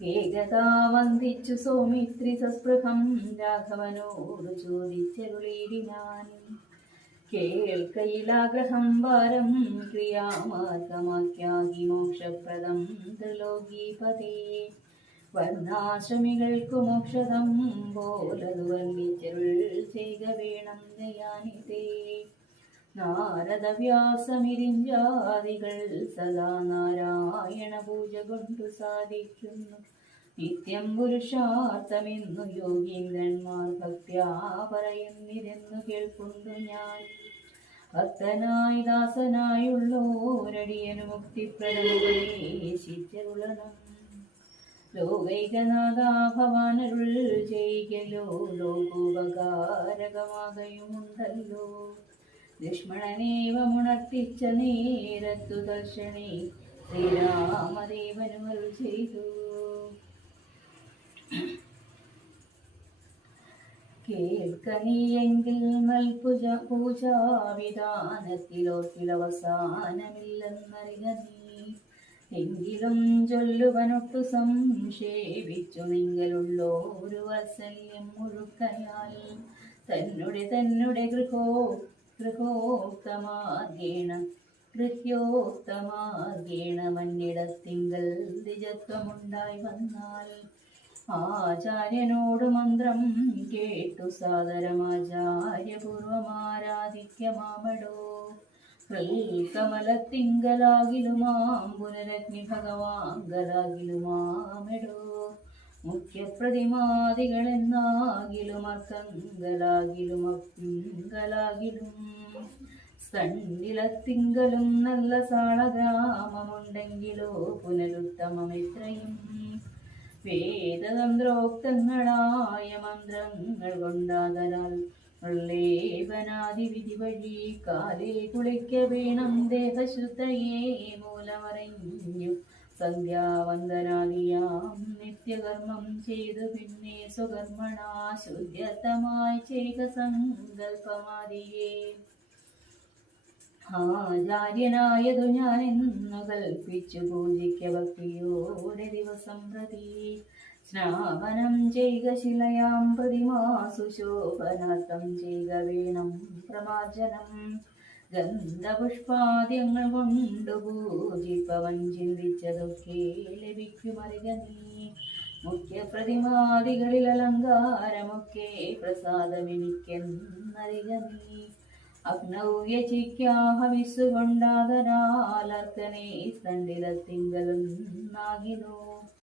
ഏകതാ വന്ദിച്ചു സൗമിത്രി സസ്പൃഹം രാഘവനോടു ചോദിച്ചരുളീടിനാൻ. കേൾക്കയിലാഗ്രഹം വാരം ക്രിയാമാർഗമാക്കി മോക്ഷപ്രദം ത്രിലോകീപതേ. വർണ്ണാശ്രമികൾക്കു മോക്ഷദം പോലതു വർണ്ണിച്ചരുൾ ചെയ്ക വേണം ദയാനിതേ. നാരദവ്യാസമിരിഞ്ചാദികൾ സദാ നാരായണ പൂജ കൊണ്ടു സാധിക്കുന്നു. നിത്യം പുരുഷാർത്ഥമെന്നു യോഗീന്ദ്രന്മാർ ഭക്ത്യാ പറയുന്നിതെന്നു കേൾക്കുന്നു ഞാൻ. ഭക്തനായി ദാസനായുള്ളോരടിയനു മുക്തിപ്രദമുപദേശിച്ചരുളണം. ലോകൈകനാഥ ഭവാനരുൾ ചെയ്യലോ ലോകോപകാരകമാകയുമുണ്ടല്ലോ. ലക്ഷ്മണനേവമുണർത്തിച്ച നേരത്തു ദർശനേ ശ്രീരാമദേവനുമരുൾ ചെയ്തു. കേൾക്കനീയെങ്കിൽ പൂജാവിധാനത്തിലോർക്കിലവസാനമില്ലെന്നറിക നീ. എങ്കിലും ചൊല്ലുവനൊട്ടു സംക്ഷേപിച്ചു നിങ്ങളുള്ളോരു വാത്സല്യം മുഴുക്കയാൽ. തന്നെ ഗൃഹ്യോക്തമാർഗേണ മന്നിടത്തിങ്കൽ ദ്വിജത്വമുണ്ടായി വന്നാൽ. ആചാര്യനോട് മന്ത്രം കേട്ടു സാദരമാചാര്യപൂർവമാരാധിക്യമാമടോ. കമലത്തിങ്കലാകിലുമാം പുനരഗ്നി ഭഗവാങ്കലാകിലുമാമെടോ. മുഖ്യപ്രതിമാദികളെന്നാകിലും അർക്കങ്കലാകിലും അപ്പിങ്കലാകിലും. സ്തണ്ഡിലത്തിങ്കലും നല്ല സാളഗ്രാമമുണ്ടെങ്കിലോ പുനരുത്തമമിത്രയും. വേദതന്ത്രോക്തങ്ങളായ മന്ത്രങ്ങൾ കൊണ്ടാതരാൽ ലേപനാദി വിധി വഴി കാലേ കുളിക്ക വേണം ദേഹശുദ്ധയെ മൂലമറിഞ്ഞു. സന്ധ്യാവന്ദനാദിയാം നിത്യകർമ്മം ചെയ്തു പിന്നെ സ്വകർമ്മണാ ശുദ്ധ്യർത്ഥമായി ചെയ്ത സങ്കൽപ്പമാദിയേ. ആചാര്യനായതു ഞാനെന്നു കൽപ്പിച്ചു പൂജിക്ക ഭക്തിയോടെ ദിവസം പ്രതി. സ്നാപനം ചെയ്ക ശിലയാം പ്രതിമാസു ശോഭനാർത്ഥം ചെയ്ക വേണം പ്രമാർജനം. ഗന്ധപുഷ്പാദ്യങ്ങൾ കൊണ്ടു പൂജിപ്പവൻ ചിന്തിച്ചതൊക്കെ ലഭിക്കുമറിക നീ. മുഖ്യപ്രതിമാദികളിൽ അലങ്കാരമൊക്കെ പ്രസാദമെനിക്കെന്നറിക നീ. അഗ്നൗയചിക്കാഹവിസ്സുകൊണ്ടാതരാലർക്കനെ സ്തണ്ഡിലത്തിങ്കലും നാകിലോ.